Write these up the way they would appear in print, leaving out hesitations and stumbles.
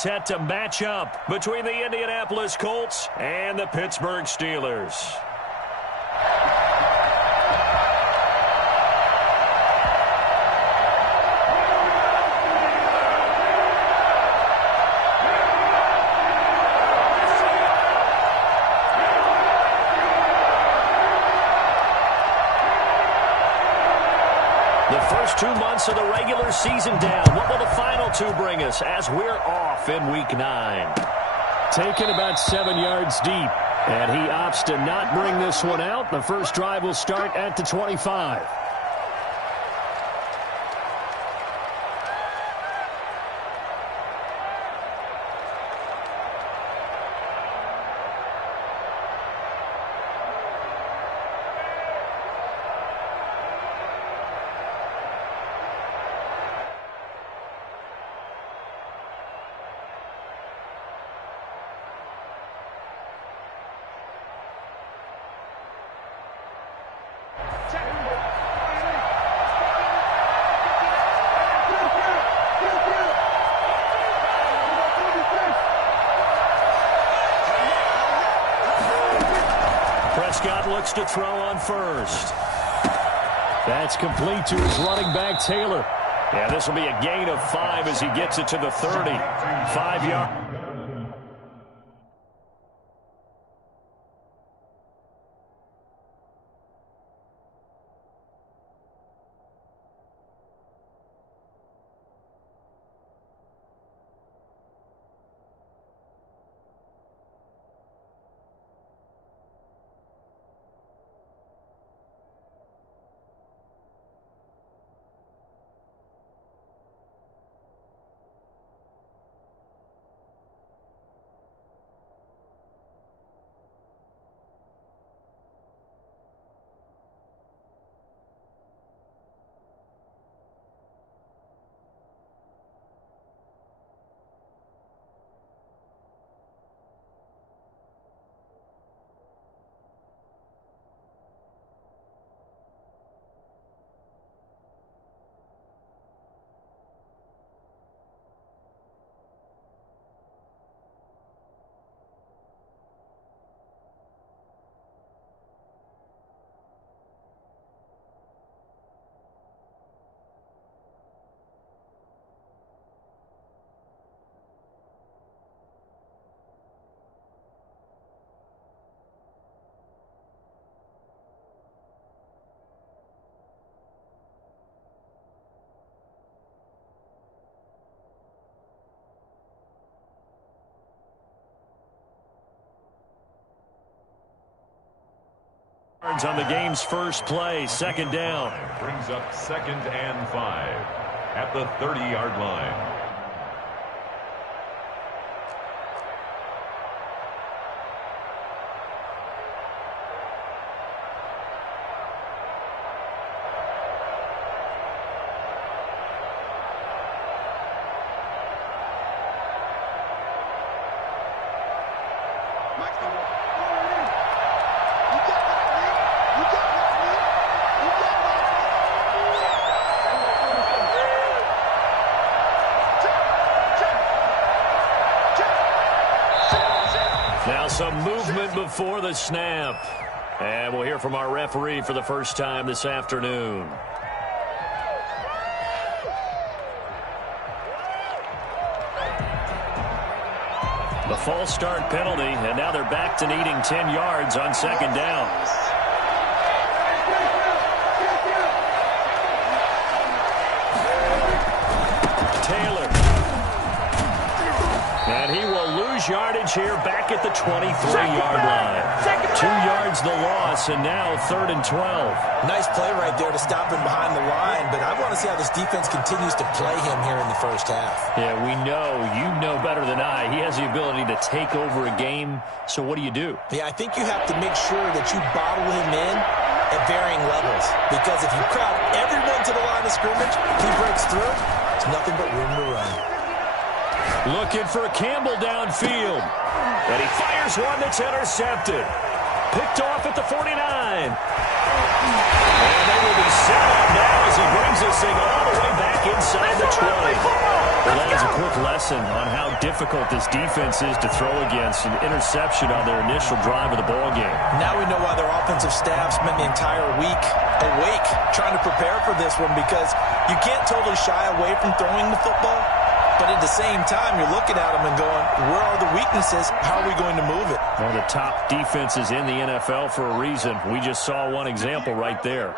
set to match up between the Indianapolis Colts and the Pittsburgh Steelers. The first 2 months of the regular season down. What will the final 2 bring us as we're off in Week 9? Taken about 7 yards deep, and he opts to not bring this one out. The first drive will start at the 25. Prescott looks to throw on first. That's complete to his running back, Taylor. Yeah, this will be a gain of 5 as he gets it to the 30. 5 yards. On the game's first play, second down. Brings up 2nd and 5 at the 30-yard line. Now some movement before the snap. And we'll hear from our referee for the first time this afternoon. The false start penalty, and now they're back to needing 10 yards on second down. Taylor. And he will lose yardage here back at the 23-yard line. 2 yards the loss, and now 3rd and 12. Nice play right there to stop him behind the line, but I want to see how this defense continues to play him here in the first half. Yeah, we know, you know better than I, he has the ability to take over a game, so what do you do? Yeah, I think you have to make sure that you bottle him in at varying levels, because if you crowd everyone to the line of scrimmage, he breaks through, there's nothing but room to run. Looking for Campbell downfield. And he fires one that's intercepted. Picked off at the 49. And they will be set up now as he brings this thing all the way back inside the 20. Well, that is a quick lesson on how difficult this defense is to throw against. An interception on their initial drive of the ball game. Now we know why their offensive staff spent the entire week awake trying to prepare for this one, because you can't totally shy away from throwing the football, but at the same time, you're looking at them and going, where are the weaknesses? How are we going to move it? One of the top defenses in the NFL for a reason. We just saw one example right there.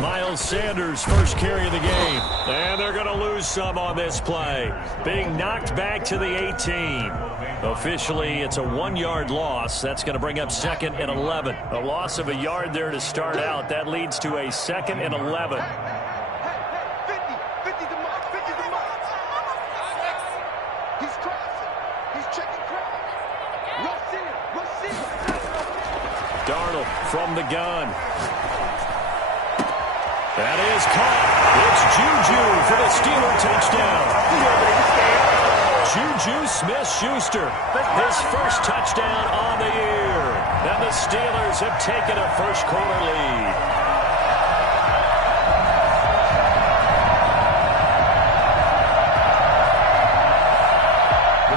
Miles Sanders, first carry of the game. And they're going to lose some on this play. Being knocked back to the 18. Officially, it's a 1-yard loss. That's going to bring up 2nd and 11. A loss of a yard there to start out. That leads to a 2nd and 11. Darnold from the gun. That is caught. It's Juju for the Steeler touchdown. Juju Smith-Schuster, his first touchdown on the year. And the Steelers have taken a first-quarter lead.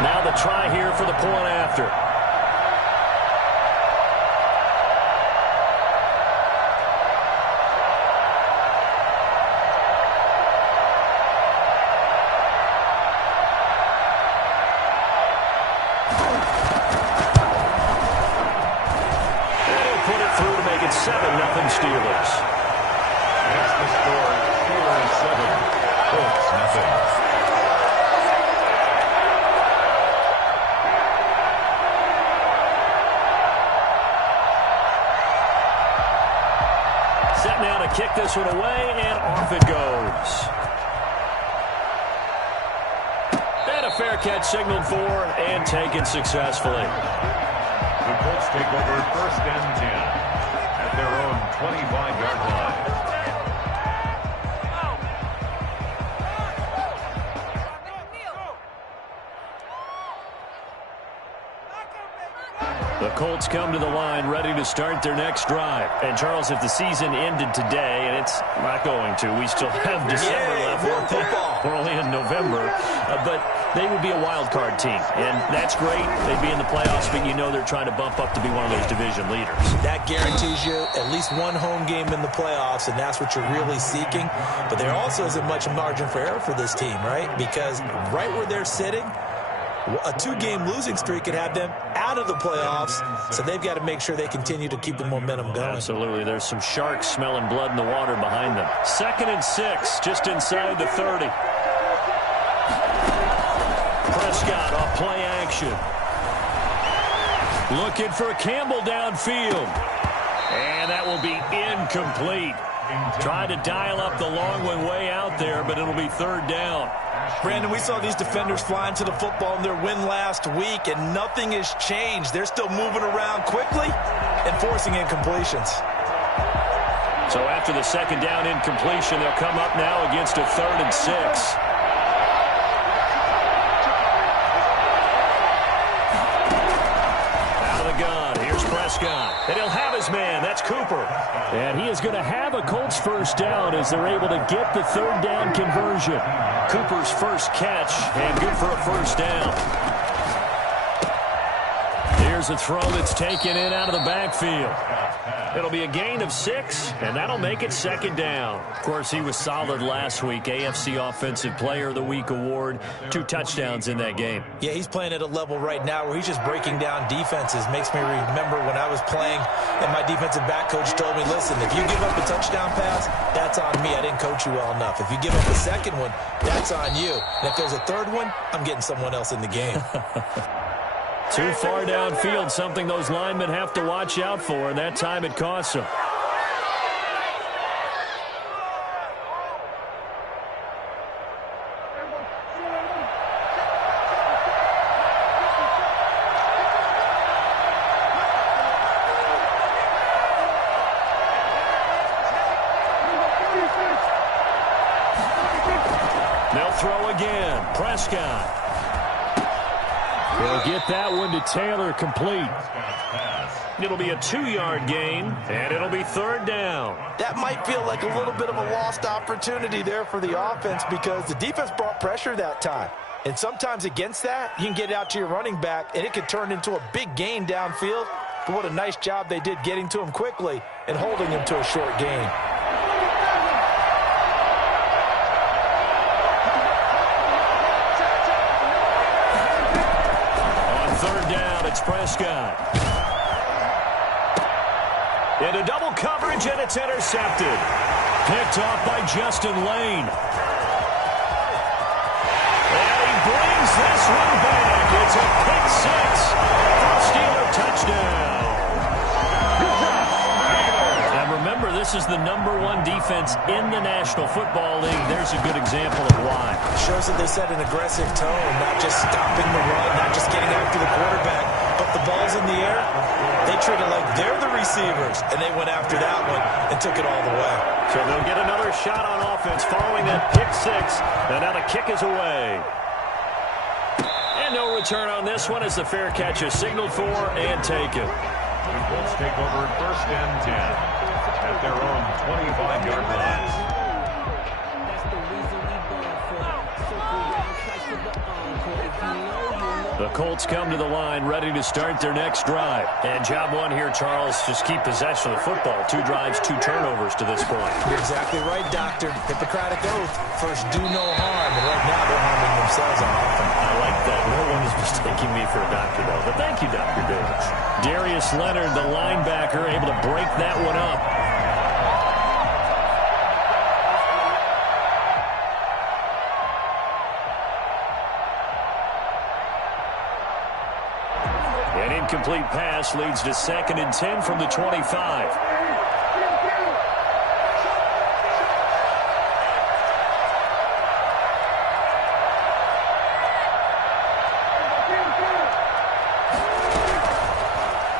Now the try here for the point after. It's 7-0 Steelers. That's the score. Steelers 7, Colts nothing. Set now to kick this one away, and off it goes. And a fair catch signaled for and taken successfully. The Colts take over 1st and 10. Their own 25-yard line. The Colts come to the line ready to start their next drive. And, Charles, if the season ended today, and it's not going to, we still have December left. We're only in November. But they would be a wild card team. And that's great. They'd be in the playoffs, but you know they're trying to bump up to be one of those division leaders. That guarantees you at least one home game in the playoffs, and that's what you're really seeking. But there also isn't much margin for error for this team, right? Because right where they're sitting, a 2-game losing streak could have them out of the playoffs, so they've got to make sure they continue to keep the momentum going. Absolutely. There's some sharks smelling blood in the water behind them. 2nd and 6, just inside the 30. Prescott off play action. Looking for Campbell downfield. And that will be incomplete. Tried to dial up the long one way out there, but it'll be 3rd down. Brandon, we saw these defenders flying to the football in their win last week, and nothing has changed. They're still moving around quickly and forcing incompletions. So after the 2nd down incompletion, they'll come up now against a 3rd and 6. Prescott, and he'll have his man. That's Cooper. And he is going to have a Colts first down as they're able to get the 3rd down conversion. Cooper's first catch, and good for a first down. Here's a throw that's taken in out of the backfield. It'll be a gain of 6, and that'll make it 2nd down. Of course, he was solid last week. AFC Offensive Player of the Week award. 2 touchdowns in that game. Yeah, he's playing at a level right now where he's just breaking down defenses. Makes me remember when I was playing and my defensive back coach told me, listen, if you give up a touchdown pass, that's on me. I didn't coach you well enough. If you give up a 2nd one, that's on you. And if there's a 3rd one, I'm getting someone else in the game. Too far downfield, something those linemen have to watch out for, and that time it costs them. They'll throw again. Prescott. They'll get that one to Taylor complete. It'll be a 2-yard gain, and it'll be 3rd down. That might feel like a little bit of a lost opportunity there for the offense because the defense brought pressure that time. And sometimes against that, you can get it out to your running back, and it could turn into a big gain downfield. But what a nice job they did getting to him quickly and holding him to a short gain. On 3rd down, it's Prescott. Into double coverage, and it's intercepted. Picked off by Justin Lane. And he brings this one back. It's a pick 6 for a Steeler touchdown. And remember, this is the #1 defense in the National Football League. There's a good example of why. Shows that they set an aggressive tone, not just stopping the run, not just getting after the quarterback, but the ball's in the air. They treat it like they're the receivers, and they went after that one and took it all the way. So they'll get another shot on offense following that pick 6, and now the kick is away. And no return on this one as the fair catch is signaled for and taken. The Colts take over 1st and 10 at their own 25-yard line. The Colts come to the line ready to start their next drive. And job one here, Charles, just keep possession of the football. 2 drives, 2 turnovers to this point. You're exactly right, Doctor. Hippocratic oath. First, do no harm. And right now, they're harming themselves on offense. I like that. No one is mistaking me for a doctor, though. But thank you, Dr. Davis. Darius Leonard, the linebacker, able to break that one up. An incomplete pass leads to 2nd and 10 from the 25.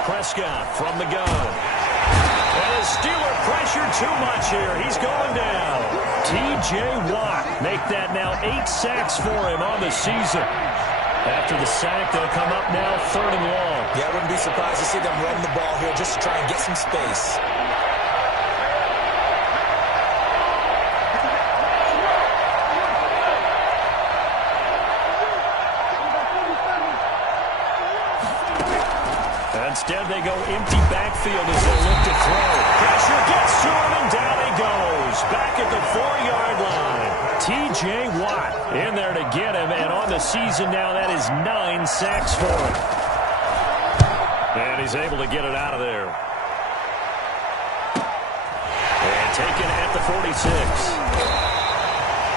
Prescott from the gun. And the Steeler pressure too much here. He's going down. T.J. Watt make that now 8 sacks for him on the season. After the sack, they'll come up now 3rd and long. Yeah, I wouldn't be surprised to see them run the ball here just to try and get some space. Instead, they go empty backfield as they look to throw. Pressure gets to him, and down he goes. Back at the 4-yard line. T.J. Watt in there to get him, and on the season now, that is 9 sacks for him. And he's able to get it out of there. And taken at the 46.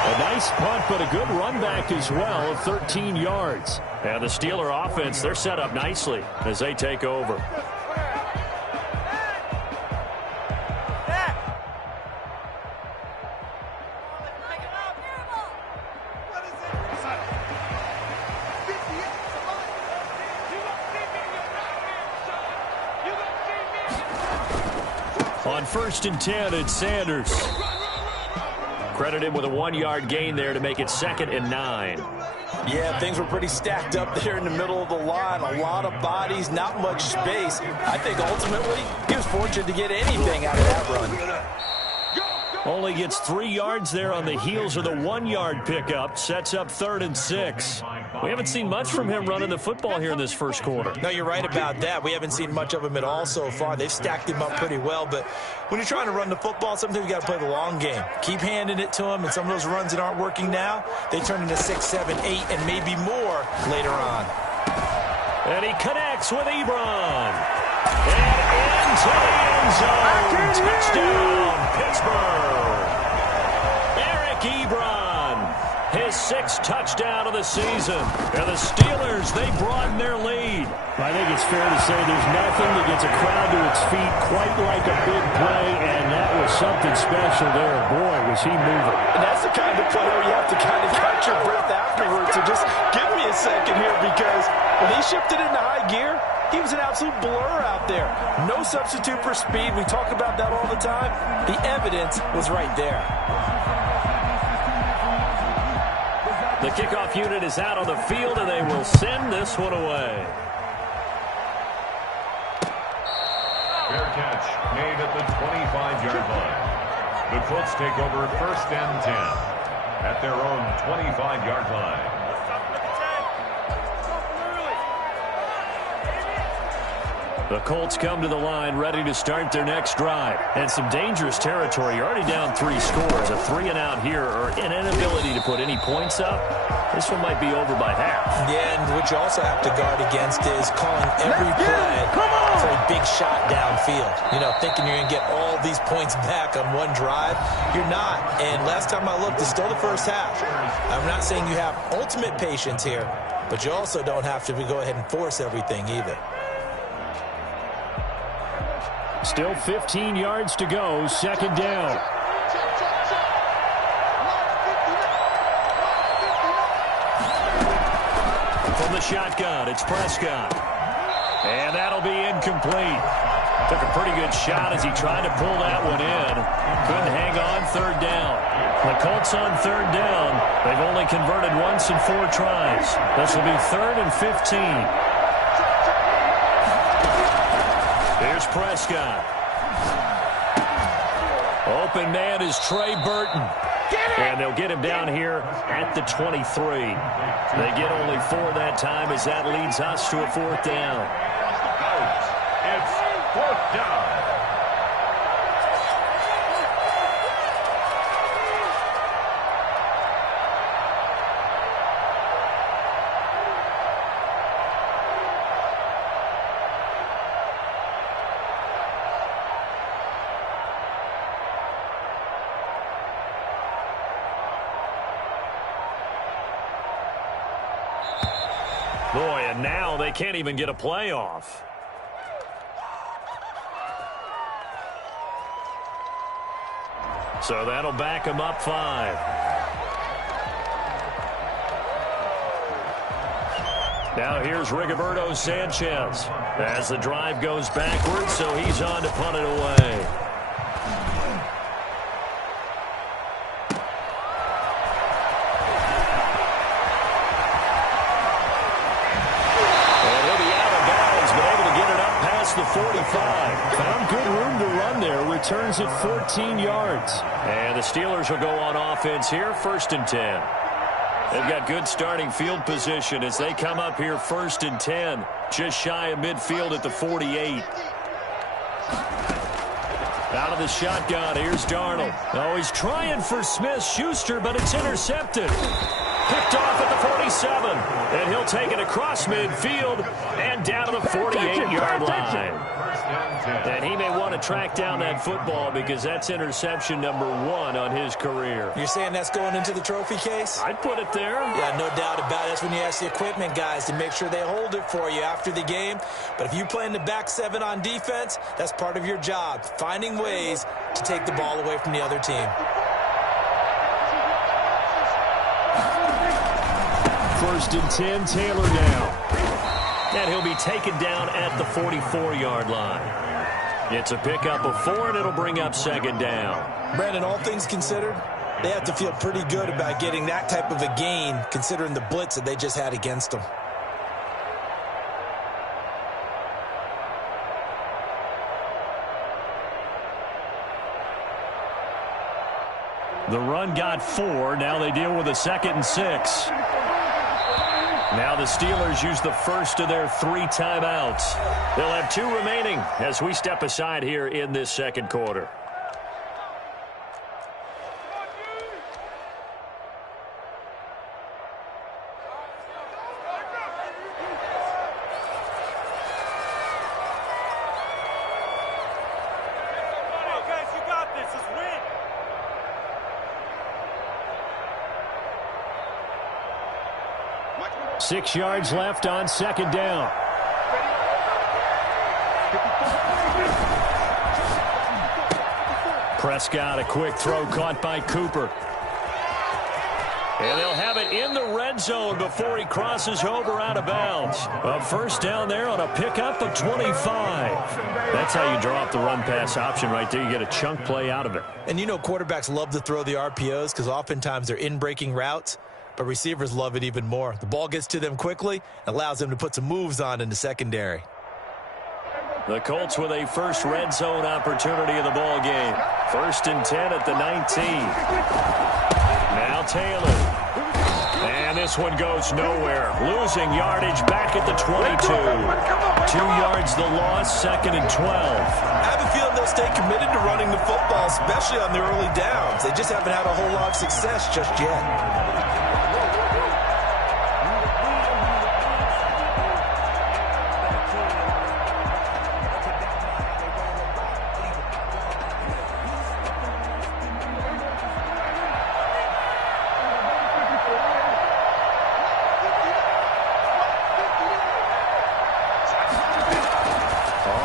A nice punt, but a good run back as well of 13 yards. And the Steeler offense, they're set up nicely as they take over. On 1st and 10, it's Sanders. Credited with a 1-yard gain there to make it 2nd and 9. Yeah, things were pretty stacked up there in the middle of the line. A lot of bodies, not much space. I think ultimately he was fortunate to get anything out of that run. Only gets 3 yards there on the heels of the 1-yard pickup. Sets up 3rd and 6. We haven't seen much from him running the football here in this first quarter. No, you're right about that. We haven't seen much of him at all so far. They've stacked him up pretty well, but when you're trying to run the football, sometimes you got to play the long game. Keep handing it to him, and some of those runs that aren't working now, they turn into 6, 7, 8, and maybe more later on. And he connects with Ebron. And into the end zone. Touchdown, Pittsburgh. Eric Ebron, his 6th touchdown of the season. And the Steelers, they broaden their lead. I think it's fair to say there's nothing that gets a crowd to its feet quite like a big play, and that was something special there. Boy, was he moving. And that's the kind of play where you have to kind of catch your breath afterwards. So just give me a second here, because when he shifted into high gear, he was an absolute blur out there. No substitute for speed. We talk about that all the time. The evidence was right there. The kickoff unit is out on the field, and they will send this one away. Fair catch made at the 25-yard line. The Colts take over 1st and 10 at their own 25-yard line. The Colts come to the line ready to start their next drive. And some dangerous territory. You're already down 3 scores. A 3-and-out here or an inability to put any points up. This one might be over by half. Yeah, and what you also have to guard against is calling every play for a big shot downfield. You know, thinking you're going to get all these points back on one drive. You're not. And last time I looked, it's still the first half. I'm not saying you have ultimate patience here, but you also don't have to go ahead and force everything either. Still 15 yards to go, 2nd down. From the shotgun, it's Prescott. And that'll be incomplete. Took a pretty good shot as he tried to pull that one in. Couldn't hang on 3rd down. The Colts on 3rd down. They've only converted once in 4 tries. This will be 3rd and 15. Here's Prescott. Open man is Trey Burton. And they'll get him down here at the 23. They get only 4 that time as that leads us to a 4th down. It's 4th down. Boy, and now they can't even get a playoff. So that'll back them up 5. Now here's Rigoberto Sanchez as the drive goes backwards, so he's on to punt it away. The 45. Found good room to run there. Returns at 14 yards. And the Steelers will go on offense here, 1st and 10. They've got good starting field position as they come up here 1st and 10. Just shy of midfield at the 48. Out of the shotgun, here's Darnold. Oh, he's trying for Smith-Schuster, but it's intercepted. Picked off at the 47. And he'll take it across midfield and down to the 48-yard line. And he may want to track down that football because that's interception number 1 on his career. You're saying that's going into the trophy case? I'd put it there. Yeah, no doubt about it. That's when you ask the equipment guys to make sure they hold it for you after the game. But if you play in the back 7 on defense, that's part of your job, finding ways to take the ball away from the other team. 1st and 10, Taylor now. And he'll be taken down at the 44-yard line. It's a pickup of 4, and it'll bring up 2nd down. Brandon, all things considered, they have to feel pretty good about getting that type of a gain, considering the blitz that they just had against them. The run got 4. Now they deal with a 2nd and 6. Now the Steelers use the first of their 3 timeouts. They'll have 2 remaining as we step aside here in this 2nd quarter. Guys, you got this. Let's win. 6 yards left on 2nd down. Prescott, a quick throw caught by Cooper. And they'll have it in the red zone before he crosses over out of bounds. A 1st down there on a pickup of 25. That's how you draw up the run-pass option right there. You get a chunk play out of it. And you know quarterbacks love to throw the RPOs because oftentimes they're in-breaking routes. But receivers love it even more. The ball gets to them quickly, allows them to put some moves on in the secondary. The Colts with a first red zone opportunity in the ball game. 1st and 10 at the 19. Now Taylor. And this one goes nowhere. Losing yardage back at the 22. 2 yards the loss, 2nd and 12. I have a feeling they'll stay committed to running the football, especially on the early downs. They just haven't had a whole lot of success just yet.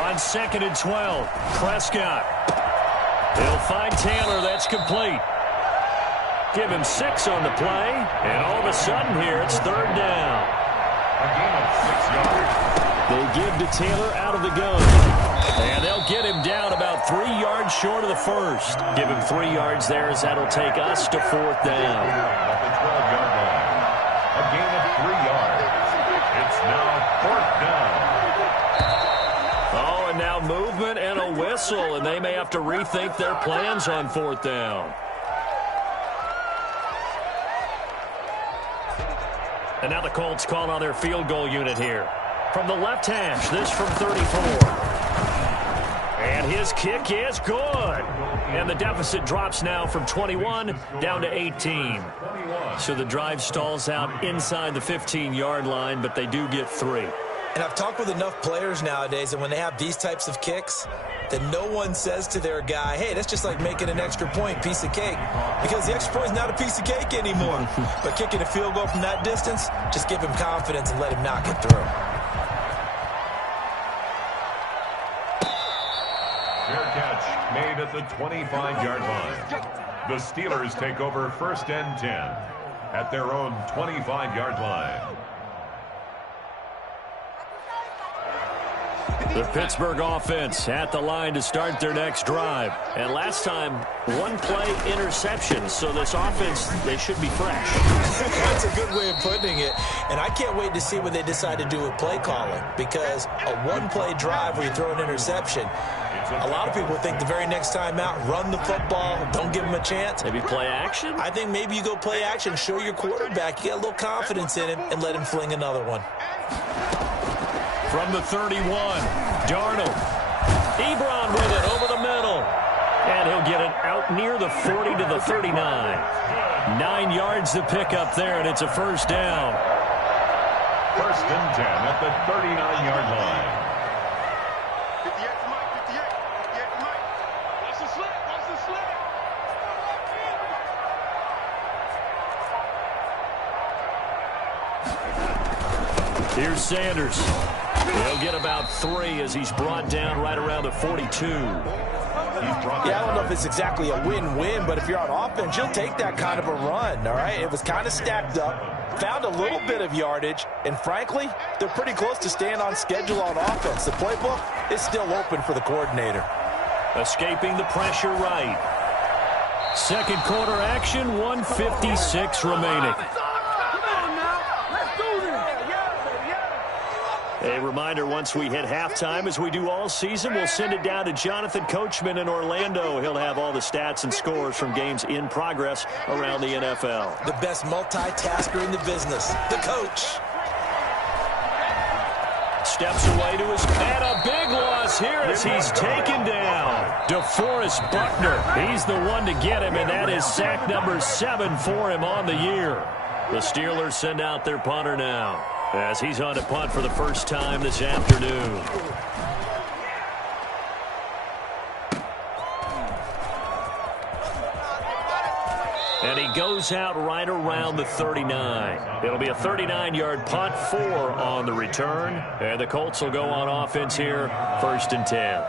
On 2nd and 12, Prescott. He'll find Taylor. That's complete. Give him 6 on the play, and all of a sudden here it's 3rd down. A gain of 6 yards. They give to Taylor out of the gun. And they'll get him down about 3 yards short of the first. Give him 3 yards there as that'll take us to 4th down. At the 12-yard line. A gain of 3 yards. It's now 4th down. Oh, and now movement and a whistle, and they may have to rethink their plans on 4th down. And now the Colts call on their field goal unit here. From the left hash, this from 34. And his kick is good. And the deficit drops now from 21 down to 18. So the drive stalls out inside the 15-yard line, but they do get 3. And I've talked with enough players nowadays, and when they have these types of kicks, that no one says to their guy, hey, that's just like making an extra point, piece of cake. Because the extra point is not a piece of cake anymore. But kicking a field goal from that distance, just give him confidence and let him knock it through. Fair catch made at the 25-yard line. The Steelers take over 1st and 10 at their own 25-yard line. The Pittsburgh offense at the line to start their next drive. And last time, 1-play interception. So this offense, they should be fresh. That's a good way of putting it. And I can't wait to see what they decide to do with play calling. Because a 1-play drive where you throw an interception, a lot of people think the very next time out, run the football, don't give them a chance. Maybe play action? I think maybe you go play action, show your quarterback, you get a little confidence in him, and let him fling another one. From the 31, Darnold. Ebron with it over the middle. And he'll get it out near the 40 to the 39. 9 yards to pick up there, and it's a 1st down. 1st and 10 at the 39-yard line. 58 to Mike, 58 to Mike. Watch the slip, watch the slip. Here's Sanders. He'll get about 3 as he's brought down right around the 42. Yeah, I don't know if it's exactly a win-win, but if you're on offense, you'll take that kind of a run, all right? It was kind of stacked up, found a little bit of yardage, and frankly, they're pretty close to staying on schedule on offense. The playbook is still open for the coordinator. Escaping the pressure right. 2nd quarter action, 1:56 remaining. A reminder, once we hit halftime, as we do all season, we'll send it down to Jonathan Coachman in Orlando. He'll have all the stats and scores from games in progress around the NFL. The best multitasker in the business, the coach. Steps away to his, and a big loss here as he's taken down. DeForest Buckner, he's the one to get him, and that is sack number 7 for him on the year. The Steelers send out their punter now, as he's on to punt for the first time this afternoon. And he goes out right around the 39. It'll be a 39-yard punt, 4 on the return. And the Colts will go on offense here, 1st and 10.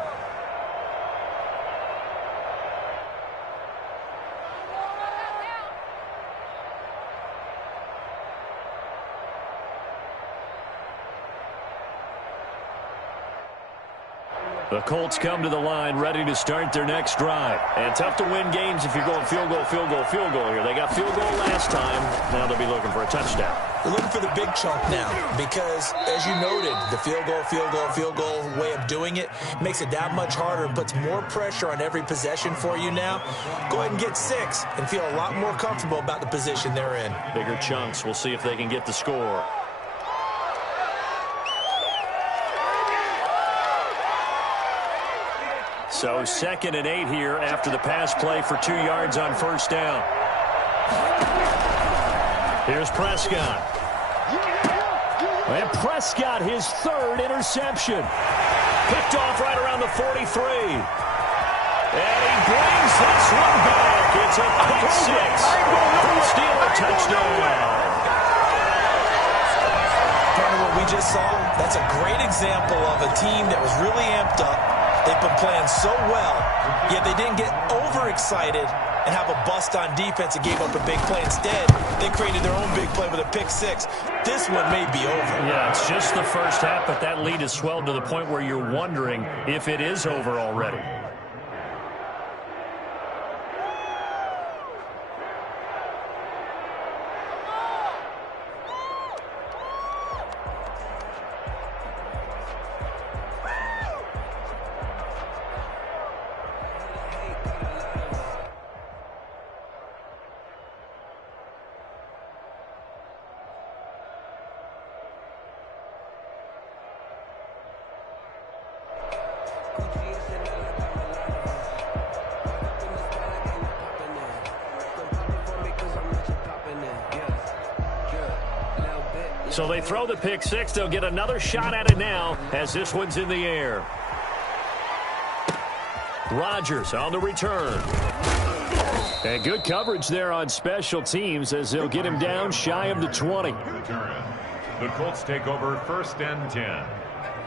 The Colts come to the line ready to start their next drive. And tough to win games if you're going field goal, field goal, field goal here. They got field goal last time. Now they'll be looking for a touchdown. They're looking for the big chunk now because, as you noted, the field goal way of doing it makes it that much harder and puts more pressure on every possession for you now. Go ahead and get 6 and feel a lot more comfortable about the position they're in. Bigger chunks. We'll see if they can get the score. So 2nd and 8 here after the pass play for 2 yards on first down. Here's Prescott. And Prescott, his 3rd interception. Picked off right around the 43. And he brings this one back. It's a pick 6 for the Steeler touchdown. Partner, what we just saw, that's a great example of a team that was really amped up. They've been playing so well, yet they didn't get overexcited and have a bust on defense and gave up a big play. Instead, they created their own big play with a pick 6. This one may be over. Yeah, it's just the first half, but that lead has swelled to the point where you're wondering if it is over already. So they throw the pick 6. They'll get another shot at it now as this one's in the air. Rodgers on the return. And good coverage there on special teams as they'll get him down shy of the 20. The Colts take over 1st and 10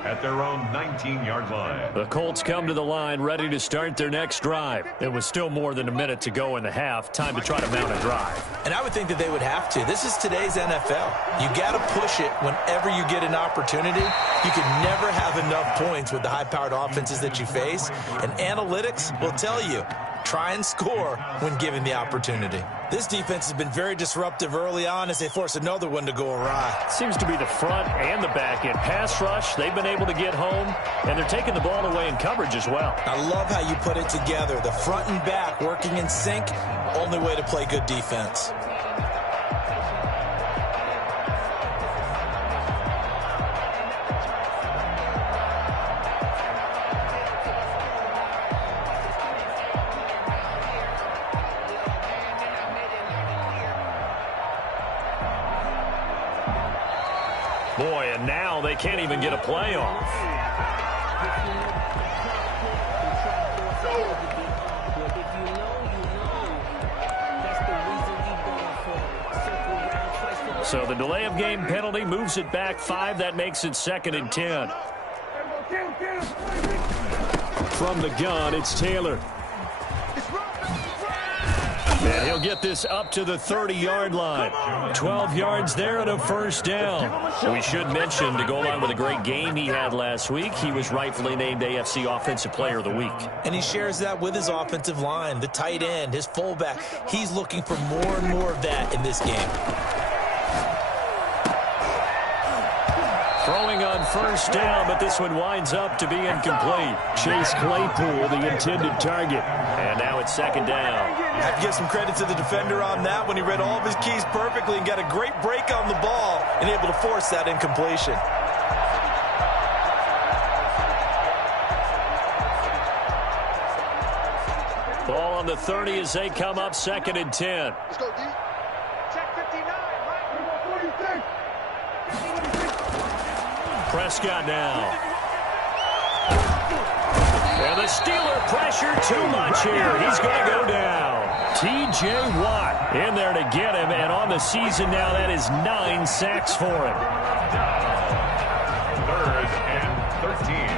at their own 19-yard line. The Colts come to the line ready to start their next drive. It was still more than a minute to go in the half. Time to try to mount a drive. And I would think that they would have to. This is today's NFL. You got to push it whenever you get an opportunity. You can never have enough points with the high-powered offenses that you face. And analytics will tell you, try and score when given the opportunity. This defense has been very disruptive early on as they force another one to go awry. Seems to be the front and the back end. Pass rush, they've been able to get home, and they're taking the ball away in coverage as well. I love how you put it together. The front and back working in sync, only way to play good defense. Boy, and now they can't even get a play off. So the delay of game penalty moves it back 5. That makes it 2nd and 10. From the gun, it's Taylor. And he'll get this up to the 30-yard line. 12 yards there and a first down. We should mention, to go along with a great game he had last week, he was rightfully named AFC Offensive Player of the Week. And he shares that with his offensive line, the tight end, his fullback. He's looking for more and more of that in this game. Throwing on first down, but this one winds up to be incomplete. Chase Claypool, the intended target. And now it's 2nd down. I have to give some credit to the defender on that when he read all of his keys perfectly and got a great break on the ball and able to force that incompletion. Ball on the 30 as they come up 2nd and 10. Let's go, D. Check 59, right? Prescott now. And the Steeler pressure too much here. He's going to go down. T.J. Watt in there to get him, and on the season now, that is 9 sacks for him. 3rd and 13.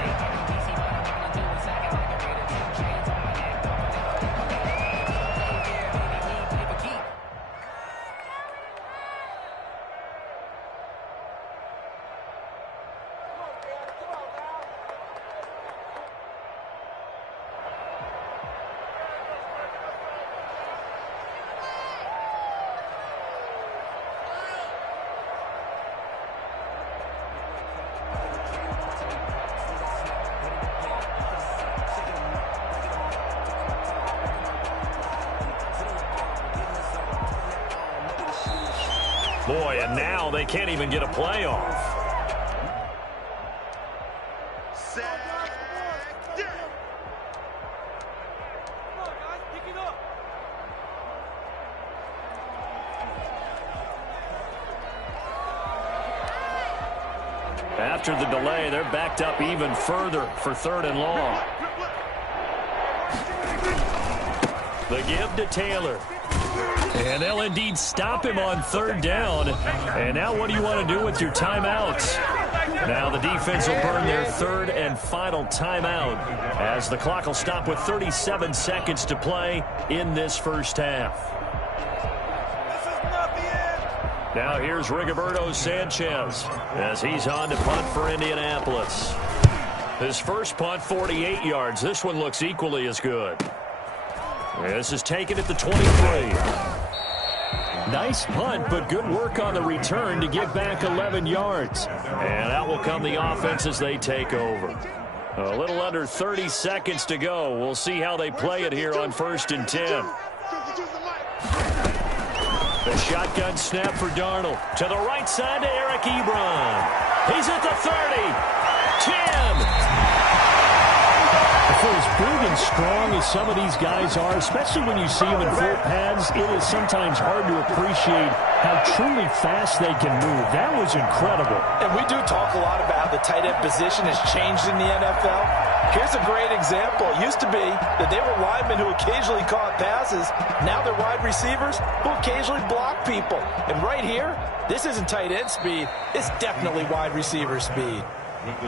Boy, and now they can't even get a playoff. After the delay, they're backed up even further for 3rd and long. The give to Taylor. And they'll indeed stop him on 3rd down. And now what do you want to do with your timeouts? Now the defense will burn their 3rd and final timeout as the clock will stop with 37 seconds to play in this first half. Now here's Rigoberto Sanchez as he's on to punt for Indianapolis. His first punt, 48 yards. This one looks equally as good. This is taken at the 23. Nice punt, but good work on the return to get back 11 yards. And out will come the offense as they take over. A little under 30 seconds to go. We'll see how they play it here on 1st and 10. The shotgun snap for Darnold. To the right side to Eric Ebron. He's at the 30. 10. For as big and strong as some of these guys are, especially when you see them in full pads, it is sometimes hard to appreciate how truly fast they can move. That was incredible. And we do talk a lot about how the tight end position has changed in the NFL. Here's a great example. It used to be that they were linemen who occasionally caught passes. Now they're wide receivers who occasionally block people. And right here, this isn't tight end speed. It's definitely wide receiver speed.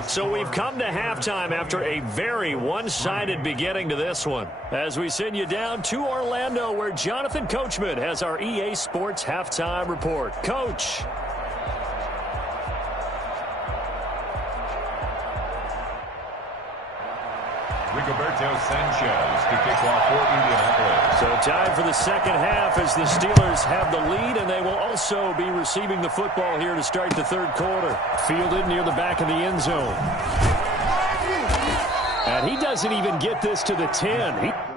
So we've come to halftime after a very one-sided beginning to this one. As we send you down to Orlando, where Jonathan Coachman has our EA Sports Halftime Report. Coach. Rigoberto Sanchez to kick off for Indianapolis. So time for the second half as the Steelers have the lead, and they will also be receiving the football here to start the 3rd quarter. Fielded near the back of the end zone. And he doesn't even get this to the 10.